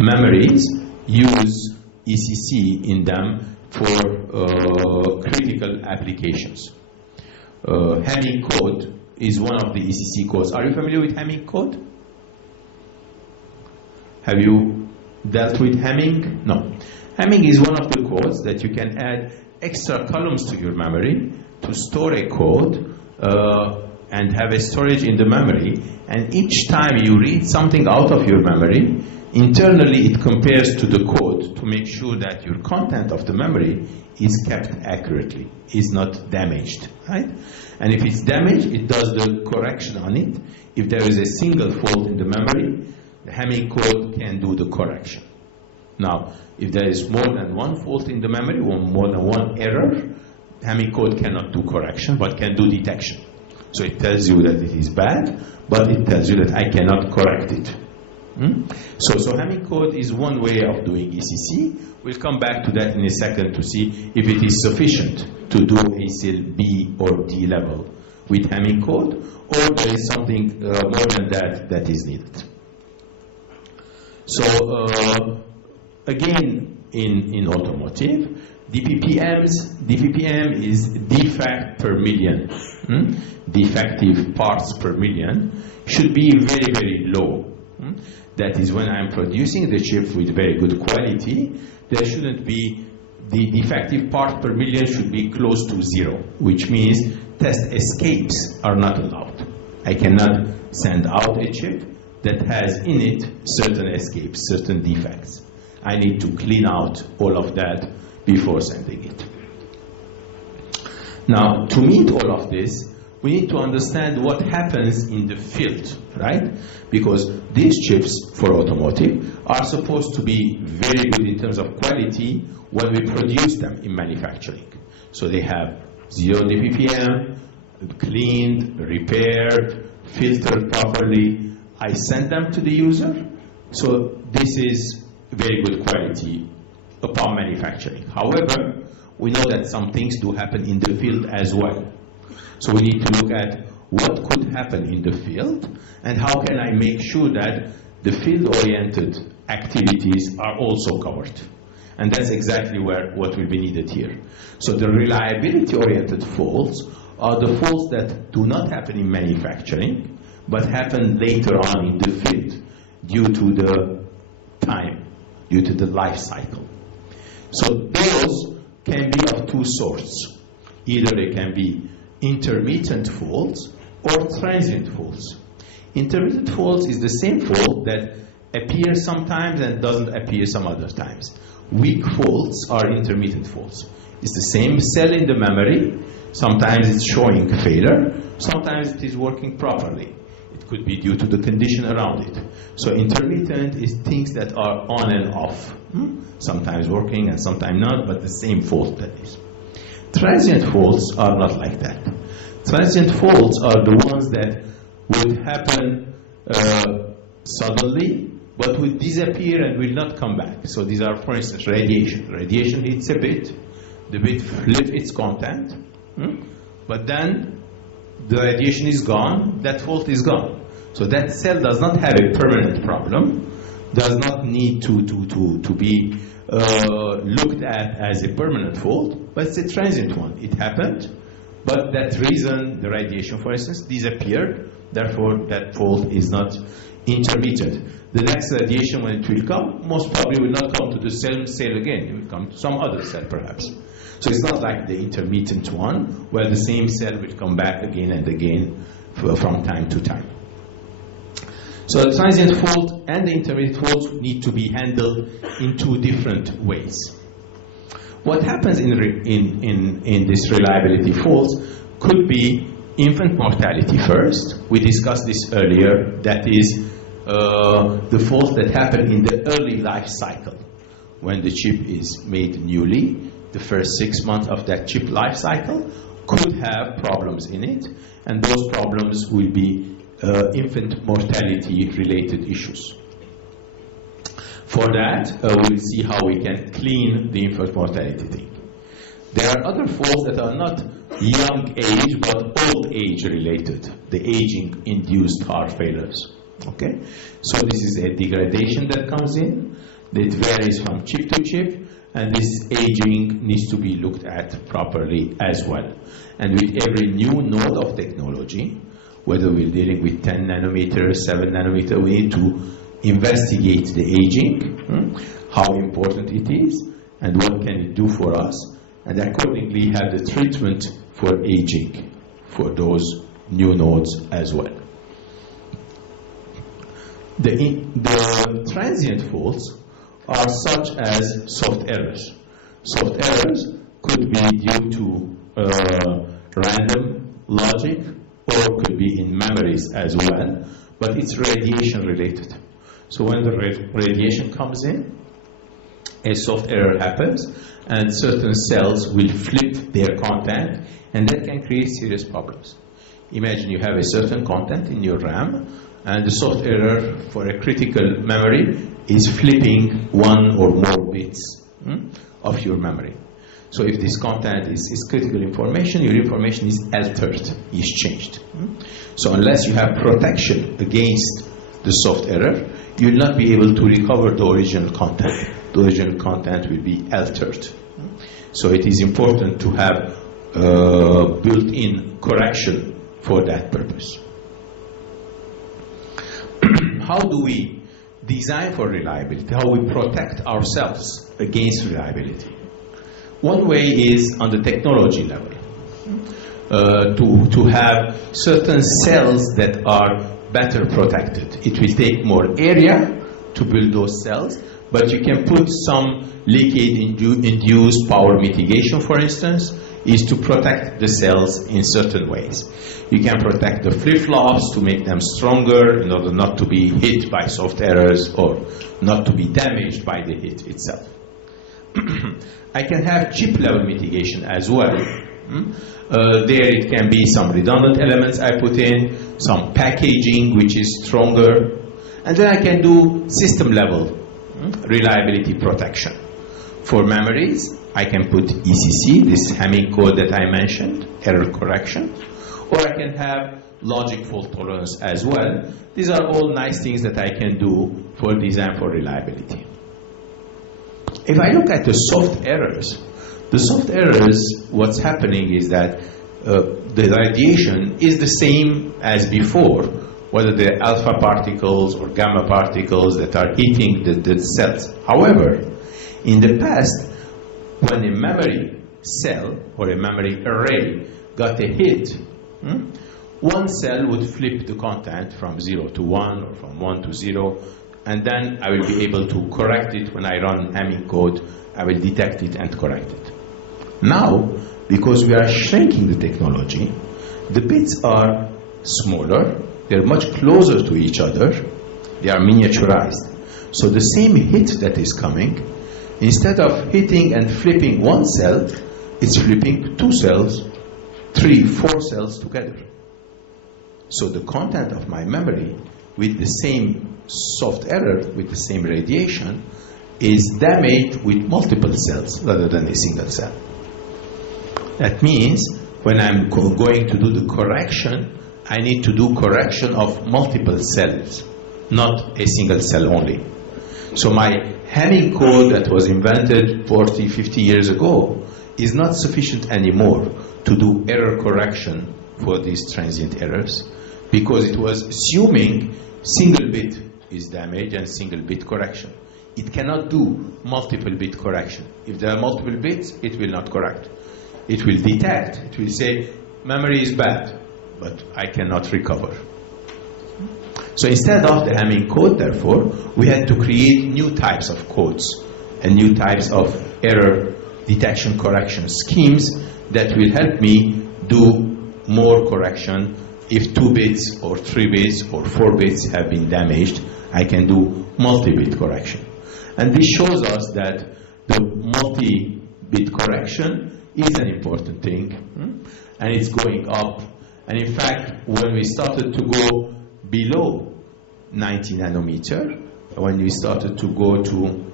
memories use ECC in them for critical applications. Hamming code is one of the ECC codes. Are you familiar with Hamming code? Have you dealt with Hamming? No. Hamming is one of the codes that you can add extra columns to your memory to store a code and have a storage in the memory. And each time you read something out of your memory, internally it compares to the code to make sure that your content of the memory is kept accurately, is not damaged, right? And if it's damaged, it does the correction on it. If there is a single fault in the memory, the Hamming code can do the correction. Now, if there is more than one fault in the memory, or more than one error, Hamming code cannot do correction, but can do detection. So it tells you that it is bad, but it tells you that I cannot correct it. So Hamming code is one way of doing ECC. We'll come back to that in a second to see if it is sufficient to do ASIL B or D level with Hamming code, or there is something more than that is needed. So again, in automotive, DPPM is defect per million. Defective parts per million should be very, very low. That is, when I'm producing the chip with very good quality, there shouldn't be, the defective part per million should be close to 0, which means test escapes are not allowed. I cannot send out a chip that has in it certain escapes, certain defects. I need to clean out all of that before sending it. Now, to meet all of this, we need to understand what happens in the field, right? Because these chips for automotive are supposed to be very good in terms of quality when we produce them in manufacturing. So they have 0 DPPM, cleaned, repaired, filtered properly. I send them to the user. So this is very good quality upon manufacturing. However, we know that some things do happen in the field as well. So we need to look at what could happen in the field and how can I make sure that the field-oriented activities are also covered. And that's exactly what will be needed here. So the reliability-oriented faults are the faults that do not happen in manufacturing, but happen later on in the field due to the time, due to the life cycle. So those can be of two sorts. Either they can be intermittent faults or transient faults. Intermittent faults is the same fault that appears sometimes and doesn't appear some other times. Weak faults are intermittent faults. It's the same cell in the memory. Sometimes it's showing failure. Sometimes it is working properly. It could be due to the condition around it. So intermittent is things that are on and off. Sometimes working and sometimes not, but the same fault that is. Transient faults are not like that. Transient faults are the ones that would happen suddenly, but will disappear and will not come back. So these are, for instance, radiation. Radiation hits a bit, the bit flips its content, but then the radiation is gone, that fault is gone. So that cell does not have a permanent problem, does not need to be looked at as a permanent fault, but it's a transient one. It happened, but that reason, the radiation, for instance, disappeared, therefore that fault is not intermittent. The next radiation, when it will come, most probably will not come to the same cell again. It will come to some other cell, perhaps. So it's not like the intermittent one, where the same cell will come back again and again from time to time. So the transient fault and the intermittent faults need to be handled in two different ways. What happens in this reliability faults could be infant mortality first. We discussed this earlier. That is the faults that happen in the early life cycle. When the chip is made newly, the first 6 months of that chip life cycle could have problems in it, and those problems will be infant mortality related issues. For that, we'll see how we can clean the infant mortality thing. There are other faults that are not young age but old age related, the aging induced heart failures. Okay, so this is a degradation that comes in. That varies from chip to chip, and this aging needs to be looked at properly as well. And with every new node of technology, whether we're dealing with 10 nanometers, 7 nanometers, we need to investigate the aging, how important it is, and what can it do for us, and accordingly have the treatment for aging for those new nodes as well. The transient faults are such as soft errors. Soft errors could be due to random logic or could be in memories as well, but it's radiation related. So when the radiation comes in, a soft error happens and certain cells will flip their content, and that can create serious problems. Imagine you have a certain content in your RAM and the soft error for a critical memory is flipping one or more bits of your memory. So if this content is critical information, your information is altered, is changed. So unless you have protection against the soft error, you will not be able to recover the original content. The original content will be altered. So it is important to have built-in correction for that purpose. How do we design for reliability? How we protect ourselves against reliability? One way is on the technology level, to have certain cells that are better protected. It will take more area to build those cells, but you can put some leakage-induced power mitigation, for instance, is to protect the cells in certain ways. You can protect the flip-flops to make them stronger in order not to be hit by soft errors or not to be damaged by the hit itself. I can have chip-level mitigation as well. There it can be some redundant elements I put in, some packaging which is stronger, and then I can do system-level reliability protection. For memories, I can put ECC, this Hamming code that I mentioned, error correction, or I can have logic fault tolerance as well. These are all nice things that I can do for design for reliability. If I look at the soft errors, what's happening is that the radiation is the same as before, whether they're alpha particles or gamma particles that are hitting the cells. However, in the past, when a memory cell or a memory array got a hit, one cell would flip the content from 0 to 1 or from 1 to 0, and then I will be able to correct it when I run Hamming code. I will detect it and correct it. Now, because we are shrinking the technology, the bits are smaller, they're much closer to each other, they are miniaturized. So the same hit that is coming, instead of hitting and flipping one cell, it's flipping 2 cells, 3, 4 cells together. So the content of my memory with the same soft error, with the same radiation, is damaged with multiple cells rather than a single cell. That means when I'm going to do the correction, I need to do correction of multiple cells, not a single cell only. So my Hamming code that was invented 40, 50 years ago is not sufficient anymore to do error correction for these transient errors, because it was assuming single bit is damaged and single bit correction. It cannot do multiple bit correction. If there are multiple bits, it will not correct. It will detect, it will say, memory is bad, but I cannot recover. So instead of the Hamming code, therefore, we had to create new types of codes and new types of error detection correction schemes that will help me do more correction. If 2 bits or 3 bits or 4 bits have been damaged, I can do multi-bit correction. And this shows us that the multi-bit correction is an important thing, and it's going up. And in fact, when we started to go below 90 nanometer, when we started to go to,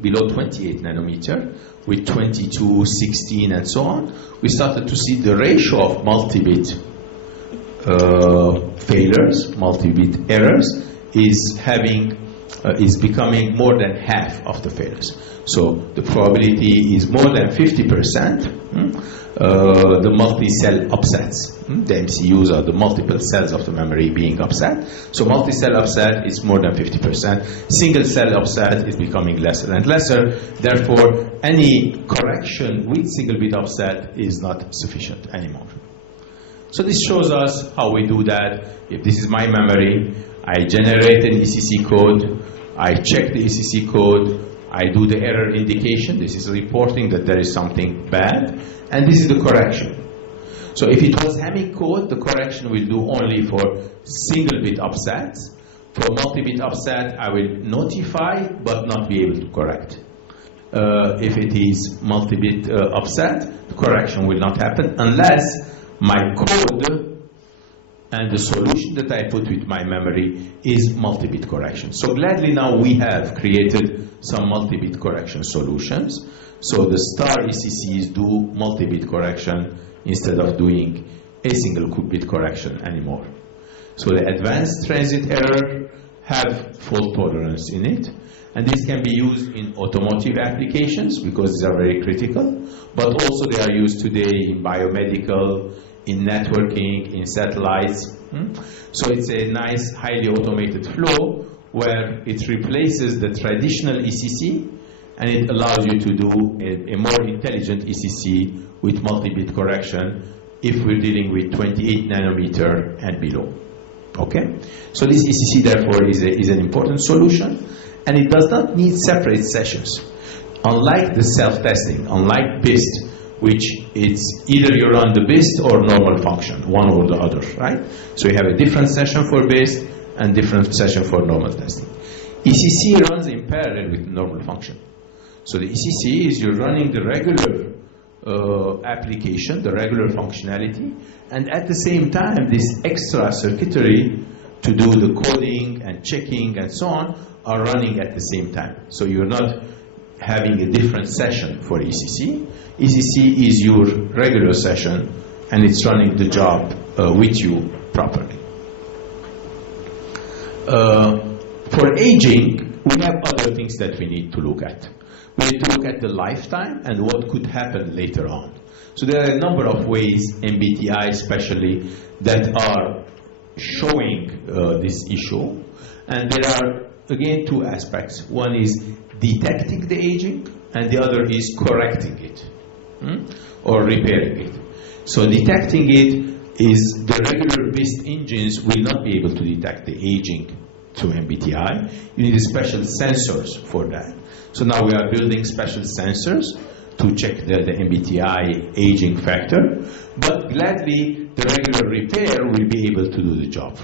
below 28 nanometer, with 22, 16, and so on, we started to see the ratio of multi-bit failures, multi-bit errors, is becoming more than half of the failures. So the probability is more than 50%. The multi-cell upsets. The MCUs are the multiple cells of the memory being upset. So multi-cell upset is more than 50%. Single-cell upset is becoming lesser and lesser. Therefore, any correction with single-bit upset is not sufficient anymore. So this shows us how we do that. If this is my memory, I generate an ECC code, I check the ECC code, I do the error indication. This is reporting that there is something bad, and this is the correction. So if it was Hamming code, the correction will do only for single-bit upsets. For multi-bit upset, I will notify but not be able to correct. If it is multi-bit upset, the correction will not happen unless my code and the solution that I put with my memory is multi-bit correction. So gladly now we have created some multi-bit correction solutions. So the star ECCs do multi-bit correction instead of doing a single bit correction anymore. So the advanced transit error have fault tolerance in it, and this can be used in automotive applications because these are very critical, but also they are used today in biomedical, in networking, in satellites. So it's a nice, highly automated flow where it replaces the traditional ECC and it allows you to do a more intelligent ECC with multi-bit correction if we're dealing with 28 nanometer and below. Okay? So this ECC therefore is an important solution, and it does not need separate sessions. Unlike the self-testing, unlike BIST, which it's either you run the BIST or normal function, one or the other, right? So you have a different session for BIST and different session for normal testing. ECC runs in parallel with normal function. So the ECC is you're running the regular application, the regular functionality, and at the same time, this extra circuitry to do the coding and checking and so on are running at the same time. So you're not having a different session for ECC. ECC is your regular session, and it's running the job with you properly. For aging, we have other things that we need to look at. We need to look at the lifetime and what could happen later on. So there are a number of ways, MBTI especially, that are showing this issue. And there are, again, two aspects. One is detecting the aging, and the other is correcting it or repairing it. So detecting it is the regular BIST engines will not be able to detect the aging through MBTI. You need special sensors for that. So now we are building special sensors to check the MBTI aging factor, but gladly the regular repair will be able to do the job.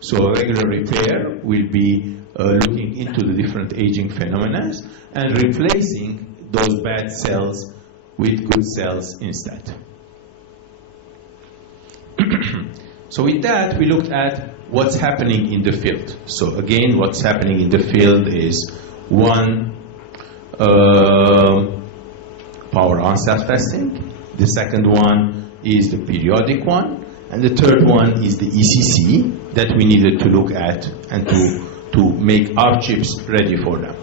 So regular repair will be looking into the different aging phenomena and replacing those bad cells with good cells instead. So with that, we looked at what's happening in the field. So again, what's happening in the field is one, power on self-testing. The second one is the periodic one. And the third one is the ECC that we needed to look at and to make our chips ready for them.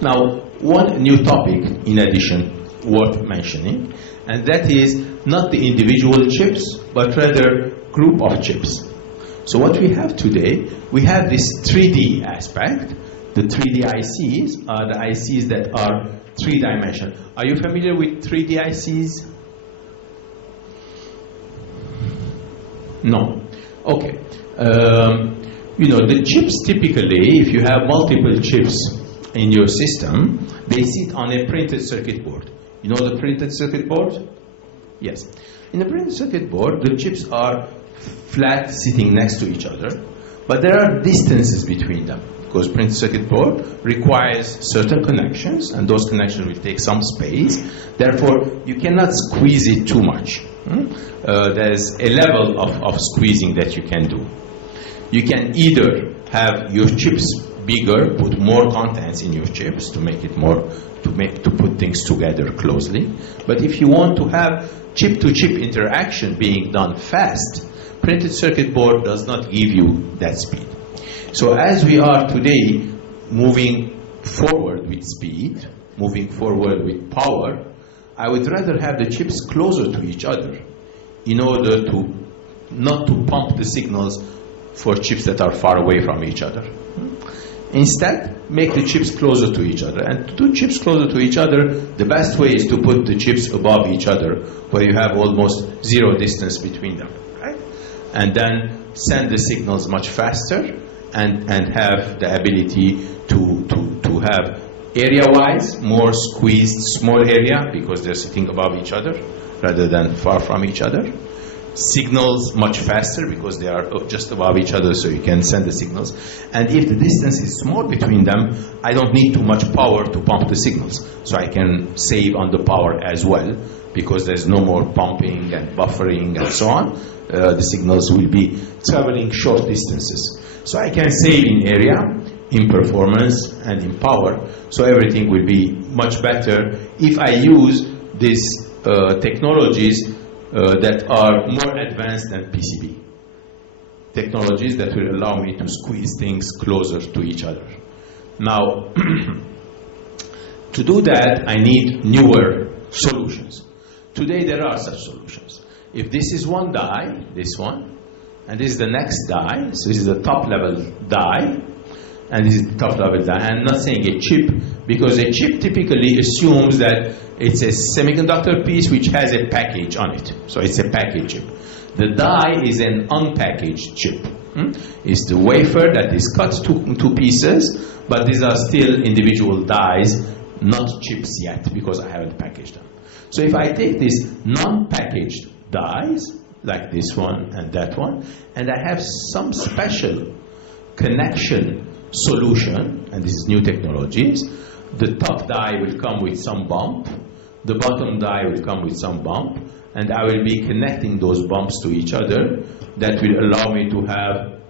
Now, one new topic in addition worth mentioning, and that is not the individual chips, but rather group of chips. So what we have today, we have this 3D aspect. The 3D ICs are the ICs that are three-dimensional. Are you familiar with 3D ICs? No. Okay. You know, the chips typically, if you have multiple chips in your system, they sit on a printed circuit board. You know the printed circuit board? Yes. In the printed circuit board, the chips are flat sitting next to each other, but there are distances between them because printed circuit board requires certain connections, and those connections will take some space. Therefore, you cannot squeeze it too much. There's a level of squeezing that you can do. You can either have your chips bigger, put more contents in your chips to make it more, to put things together closely. But if you want to have chip-to-chip interaction being done fast, printed circuit board does not give you that speed. So as we are today moving forward with speed, moving forward with power, I would rather have the chips closer to each other in order to not to pump the signals for chips that are far away from each other. Instead, make the chips closer to each other. And to do chips closer to each other, the best way is to put the chips above each other, where you have almost zero distance between them, right? And then send the signals much faster and have the ability to have area-wise more squeezed small area because they're sitting above each other rather than far from each other. Signals much faster because they are just above each other, so you can send the signals. And if the distance is small between them, I don't need too much power to pump the signals, so I can save on the power as well because there's no more pumping and buffering and so on. The signals will be traveling short distances, so I can save in area, in performance, and in power. So everything will be much better if I use these technologies that are more advanced than PCB. Technologies that will allow me to squeeze things closer to each other. Now, to do that, I need newer solutions. Today, there are such solutions. If this is one die, this one, and this is the next die, so this is the top level die, and this is the top level die. I'm not saying a chip, because a chip typically assumes that it's a semiconductor piece which has a package on it. So it's a package chip. The die is an unpackaged chip. It's the wafer that is cut into pieces, but these are still individual dies, not chips yet, because I haven't packaged them. So if I take these non-packaged dies, like this one and that one, and I have some special connection solution, and this is new technologies, the top die will come with some bump, the bottom die will come with some bump, and I will be connecting those bumps to each other. That will allow me to have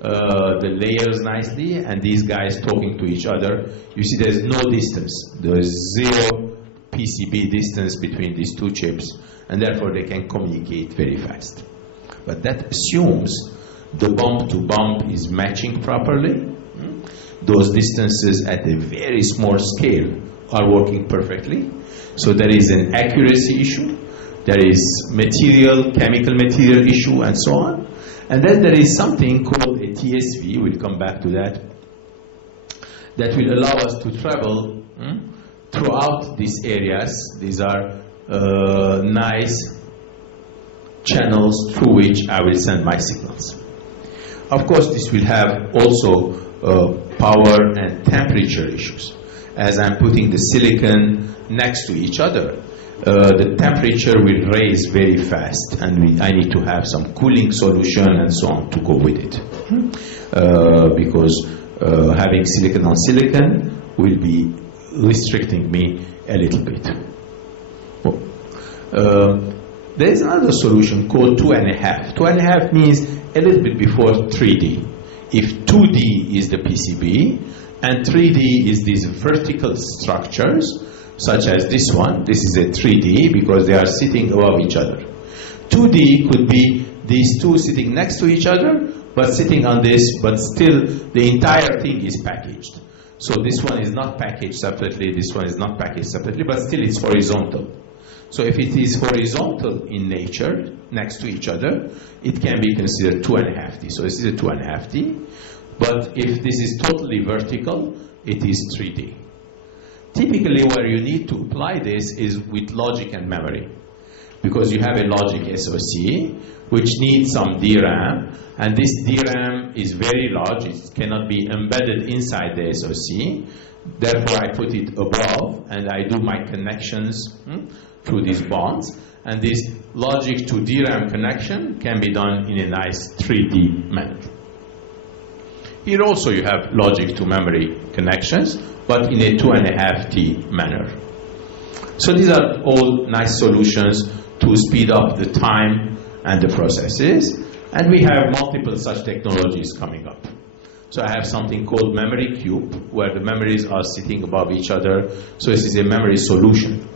the layers nicely, and these guys talking to each other. You see there's no distance. There is zero PCB distance between these two chips, and therefore they can communicate very fast. But that assumes the bump to bump is matching properly. Those distances at a very small scale are working perfectly. So there is an accuracy issue, there is chemical material issue, and so on. And then there is something called a TSV, we'll come back to that, that will allow us to travel throughout these areas. These are nice channels through which I will send my signals. Of course, this will have also power and temperature issues. As I'm putting the silicon next to each other, the temperature will raise very fast, and I need to have some cooling solution and so on to go with it. Because having silicon on silicon will be restricting me a little bit. There is another solution called 2.5. 2.5 means a little bit before 3D. If 2D is the PCB and 3D is these vertical structures, such as this one, this is a 3D because they are sitting above each other. 2D could be these two sitting next to each other, but sitting on this, but still the entire thing is packaged. So this one is not packaged separately, this one is not packaged separately, but still it's horizontal. So if it is horizontal in nature, next to each other, it can be considered 2.5D. So this is a 2.5D. But if this is totally vertical, it is 3D. Typically where you need to apply this is with logic and memory. Because you have a logic SoC, which needs some DRAM, and this DRAM is very large, it cannot be embedded inside the SoC. Therefore I put it above, and I do my connections through these bonds, and this logic to DRAM connection can be done in a nice 3D manner. Here also you have logic to memory connections, but in a 2.5D manner. So these are all nice solutions to speed up the time and the processes, and we have multiple such technologies coming up. So I have something called memory cube, where the memories are sitting above each other. So this is a memory solution.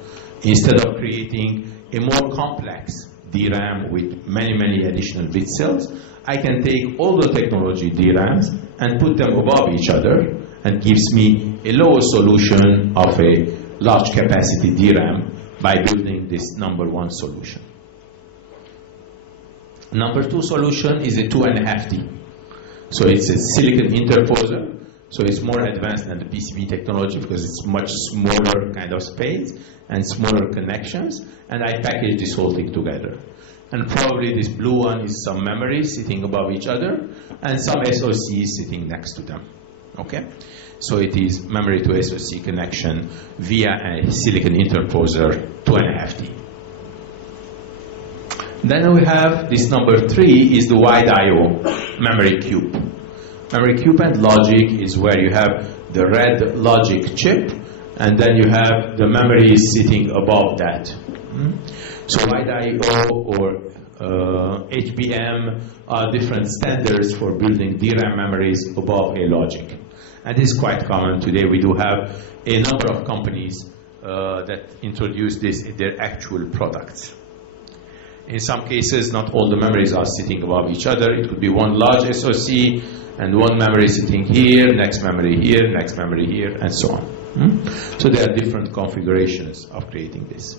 Instead of creating a more complex DRAM with many, many additional bit cells, I can take all the technology DRAMs and put them above each other, and gives me a lower solution of a large capacity DRAM by building this number one solution. Number two solution is a 2.5D. So it's a silicon interposer. So it's more advanced than the PCB technology because it's much smaller kind of space and smaller connections. And I package this whole thing together. And probably this blue one is some memory sitting above each other and some SoCs sitting next to them. Okay? So it is memory to SoC connection via a silicon interposer 2.5D. Then we have this number three is the wide I/O memory cube. Memory cube and logic is where you have the red logic chip, and then you have the memory sitting above that. So wide I/O or HBM are different standards for building DRAM memories above a logic. And this is quite common today. We do have a number of companies that introduce this in their actual products. In some cases, not all the memories are sitting above each other. It could be one large SoC and one memory sitting here, next memory here, next memory here, and so on. So there are different configurations of creating this.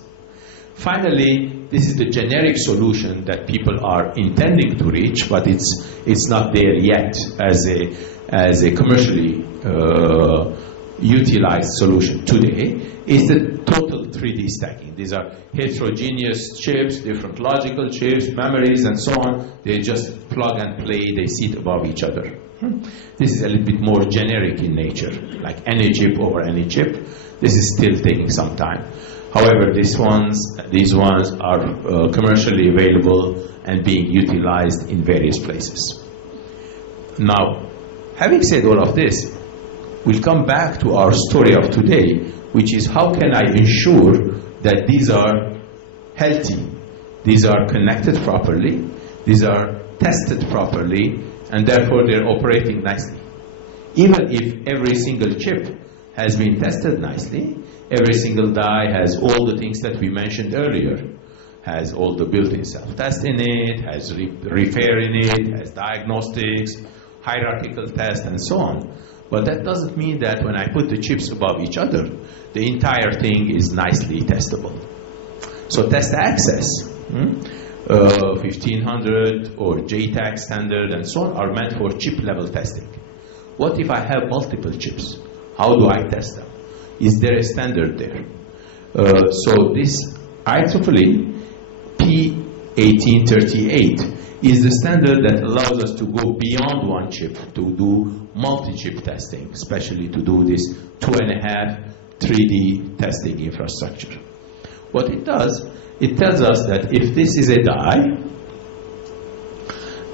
Finally, this is the generic solution that people are intending to reach, but it's not there yet as a commercially utilized solution today, is the total 3D stacking. These are heterogeneous chips, different logical chips, memories, and so on. They just plug and play, they sit above each other. This is a little bit more generic in nature, like any chip over any chip. This is still taking some time. However, these ones are commercially available and being utilized in various places. Now, having said all of this, we'll come back to our story of today, which is how can I ensure that these are healthy, these are connected properly, these are tested properly, and therefore they're operating nicely. Even if every single chip has been tested nicely, every single die has all the things that we mentioned earlier, has all the built-in self-test in it, has repair in it, has diagnostics, hierarchical test, and so on. But that doesn't mean that when I put the chips above each other, the entire thing is nicely testable. So test access, 1500 or JTAG standard and so on are meant for chip level testing. What if I have multiple chips? How do I test them? Is there a standard there? So this IEEE P1838 is the standard that allows us to go beyond one chip to do multi-chip testing, especially to do this 2.5 3D testing infrastructure. What it does, it tells us that if this is a die,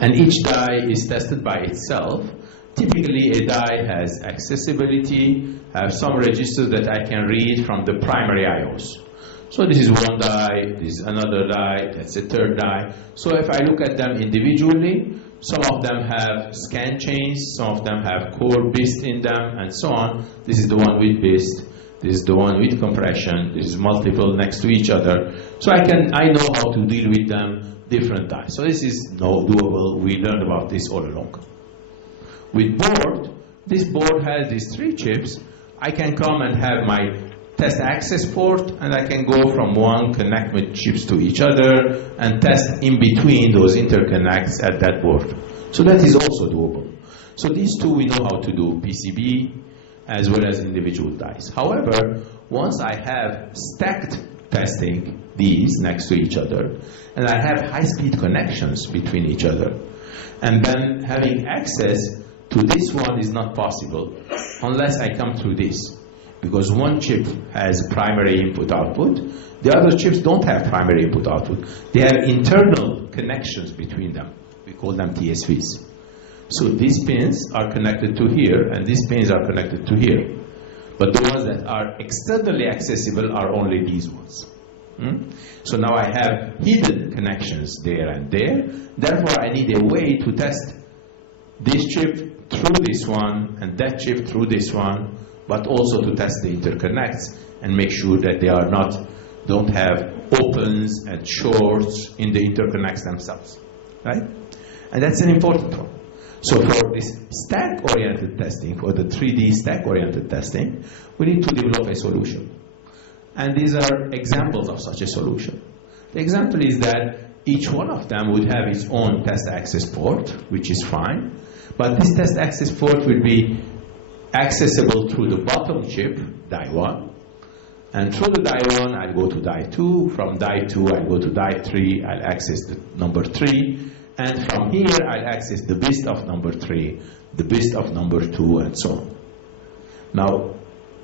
and each die is tested by itself, typically a die has accessibility, has some registers that I can read from the primary IOs. So this is one die, this is another die, that's a third die. So if I look at them individually, some of them have scan chains, some of them have core BIST in them, and so on. This is the one with BIST, this is the one with compression, this is multiple next to each other. So I know how to deal with them, different die. So this is doable, we learned about this all along. With board, this board has these 3 chips. I can come and have my test access port, and I can go from one, connect with chips to each other, and test in between those interconnects at that board. So that is also doable. So these two we know how to do, PCB as well as individual dies. However, once I have stacked testing these next to each other, and I have high-speed connections between each other, and then having access to this one is not possible unless I come through this. Because one chip has primary input-output, the other chips don't have primary input-output. They have internal connections between them. We call them TSVs. So these pins are connected to here, and these pins are connected to here. But the ones that are externally accessible are only these ones. So now I have hidden connections there and there. Therefore, I need a way to test this chip through this one and that chip through this one, but also to test the interconnects and make sure that they are don't have opens and shorts in the interconnects themselves, right? And that's an important one. So for this stack-oriented testing, for the 3D stack-oriented testing, we need to develop a solution. And these are examples of such a solution. The example is that each one of them would have its own test access port, which is fine. But this test access port will be accessible through the bottom chip, die 1. And through the die 1, I'll go to die 2. From die 2, I'll go to die 3. I'll access the number 3. And from here, I'll access the bit of number 3, the bit of number 2, and so on. Now,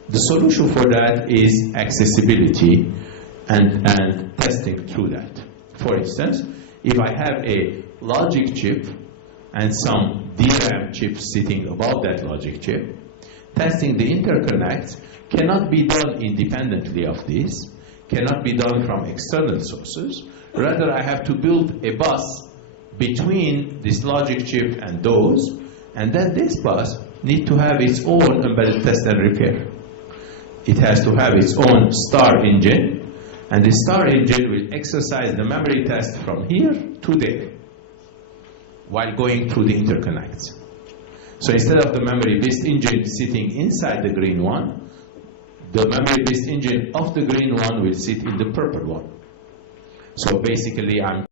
the solution for that is accessibility and testing through that. For instance, if I have a logic chip and some DRAM chips sitting above that logic chip, testing the interconnects cannot be done independently of this, cannot be done from external sources. Rather, I have to build a bus between this logic chip and those, and then this bus needs to have its own embedded test and repair. It has to have its own star engine, and the star engine will exercise the memory test from here to there while going through the interconnects. So instead of the memory based engine sitting inside the green one, the memory based engine of the green one will sit in the purple one. So basically, I'm